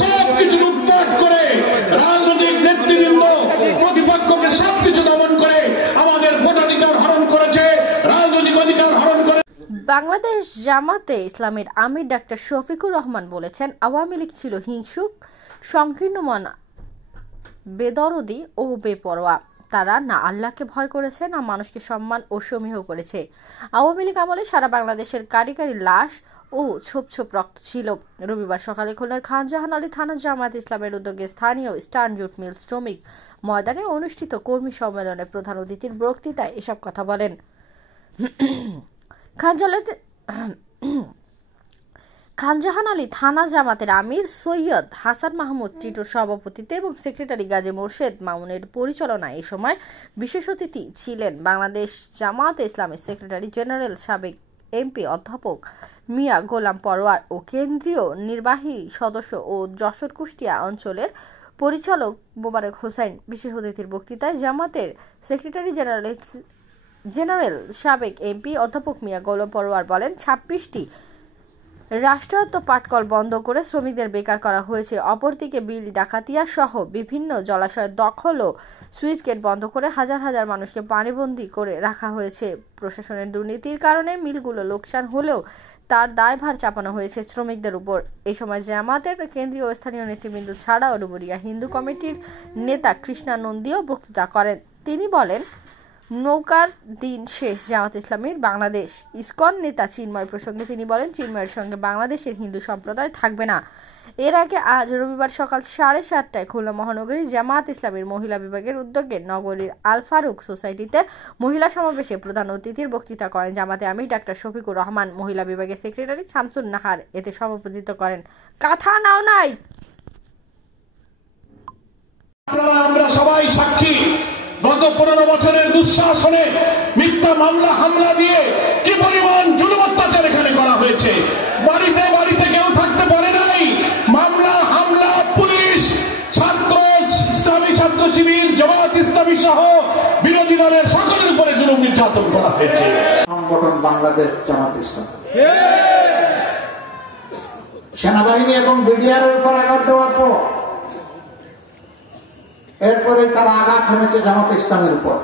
সবকিছু লুটপাট করে রাজনৈতিক নেতৃবৃন্দ প্রতিপক্ষকে সবকিছু দমন করে আমাদের ভোটাধিকার হরণ করেছে, রাজনৈতিক অধিকার হরণ করে। বাংলাদেশ জামাতে ইসলামের আমির ডাক্তার শফিকুর রহমান বলেছেন, আওয়ামী লীগ ছিল হিংসুক, সংকীর্ণ মন, বেদরদি ও বেপরোয়া। তারা না আল্লাহকে ভয় করেছে, না মানুষকে সম্মান ও সমীহ করেছে। আওয়ামী লীগ আমলে সারা বাংলাদেশের কারি কারি লাশ ও ছোপ ছোপ রক্ত ছিল। রবিবার সকালে খুলনার খান জাহান আলী থানা জামাত ইসলামের উদ্যোগে স্থানীয় ইস্টার্ন জুট মিল শ্রমিক ময়দানে অনুষ্ঠিত কর্মী সম্মেলনে প্রধান অতিথির বক্তৃতায় এসব কথা বলেন। খান জাহান আলী থানা জামাতের আমির সৈয়দ হাসান মাহমুদ টিটোর সভাপতিত্বে এবং সেক্রেটারি গাজী মোর্শেদ মামুনের পরিচালনায় এই সময় বিশেষ অতিথি ছিলেন বাংলাদেশ জামাত ইসলামের সেক্রেটারি জেনারেল সাবেক এমপি অধ্যাপক মিয়া গোলাম পরোয়ার ও কেন্দ্রীয় নির্বাহী সদস্য ও যশোর কুষ্টিয়া অঞ্চলের পরিচালক মোবারক হোসেন। বিশেষ অতিথির বক্তৃতায় জামাতের সেক্রেটারি জেনারেল সাবেক এমপি অধ্যাপক মিয়া গোলাম পরোয়ার বলেন, 26টি রাষ্ট্রায়ত্ত পাটকল বন্ধ করে শ্রমিকদের বেকার করা হয়েছে। অপরদিকে বিল ডাকাতিয়া সহ বিভিন্ন জলাশয়ের দখল ও সুইচ গেট বন্ধ করে হাজার হাজার মানুষকে পানিবন্দী করে রাখা হয়েছে। প্রশাসনের দুর্নীতির কারণে মিলগুলো লোকসান হলেও তার দায়ভার চাপানো হয়েছে শ্রমিকদের উপর। এই সময় জামাতের কেন্দ্রীয় ও স্থানীয় নেতৃবৃন্দ ছাড়াও ডুবুরিয়া হিন্দু কমিটির নেতা কৃষ্ণা নন্দীও বক্তৃতা করেন। তিনি বলেন, নৌকার দিন শেষ। জামাত ইসলামের বাংলাদেশ ইসকন নেতা চিন্ময় প্রসঙ্গে তিনি বলেন, চিন্ময়ের সঙ্গে বাংলাদেশের হিন্দু সম্প্রদায় থাকবে না। এর আগে আজ রবিবার সকাল 7:30টায় খুলনা মহানগরী জামাত ইসলামের মহিলা বিভাগের উদ্যোগে নগরীর আল ফারুক সোসাইটিতে মহিলা সমাবেশে প্রধান অতিথির বক্তৃতা করেন জামাতে আমির ডাক্তার শফিকুর রহমান। মহিলা বিভাগের সেক্রেটারি শামসুন নাহার এতে সভাপতিত্ব করেন। কথা নাও নাই, আমরা সবাই সাক্ষী। গত 15 বছরের দুঃশাসনে মিথ্যা মামলা হামলা দিয়ে কি পরিমাণ জুলুম অত্যাচার এখানে করা হয়েছে। বাড়িতে বাড়িতে কেউ থাকতে পারে নাই। মামলা হামলা, পুলিশ, ছাত্র, ইসলামী ছাত্র শিবির, জামাত ইসলামী সহ বিরোধী দলের সকলের উপরে জুলুম নির্যাতন করা হয়েছে। সংগঠন বাংলাদেশ জামাত ইসলাম সেনাবাহিনী এবং বিডিআর এর উপর আঘাত দেওয়ার পর এরপরে তারা আঘাত হেনেছে জামাত ইসলামের উপর।